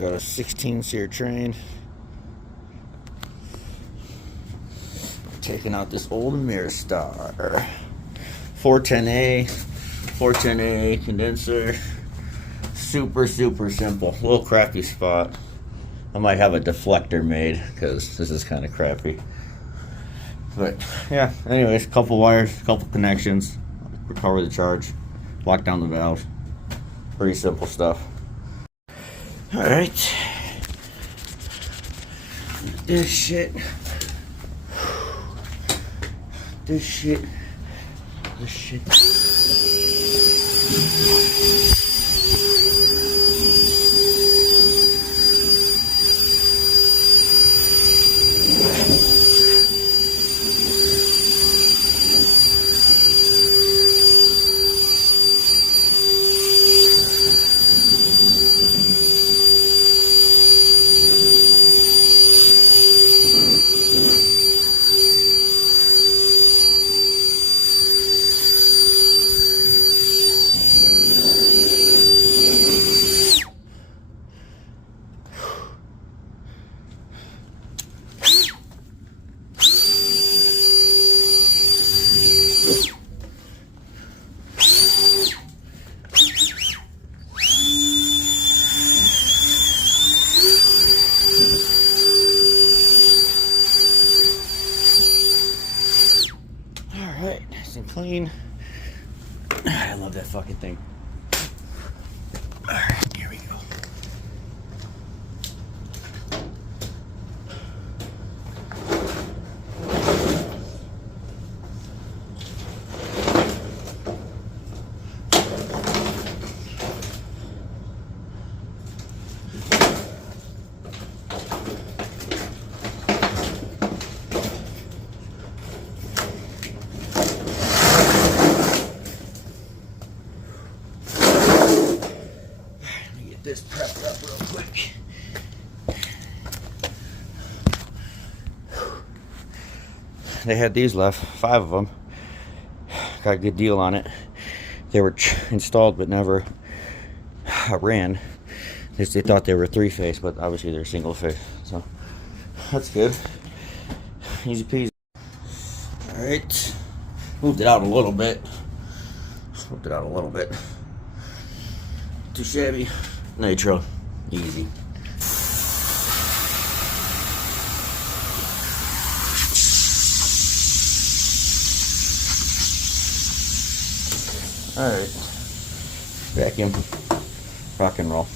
Got a 16 Seer Trane. Taking out this old Mirror Star. 410A condenser. Super simple. Little crappy spot. I might have a deflector made because this is kind of crappy. But yeah, anyways, couple wires, couple connections, recover the charge, lock down the valve. Pretty simple stuff. All right, this shit. Alright, nice and clean. I love that fucking thing. Alright, here we go. This prepped up real quick. They had these left, 5 of them. Got a good deal on it. They were installed but never ran. They thought they were 3-phase, but obviously they're single-phase. So that's good. Easy peasy. All right, moved it out a little bit. Too shabby. Nitro, easy. All right, vacuum, rock and roll.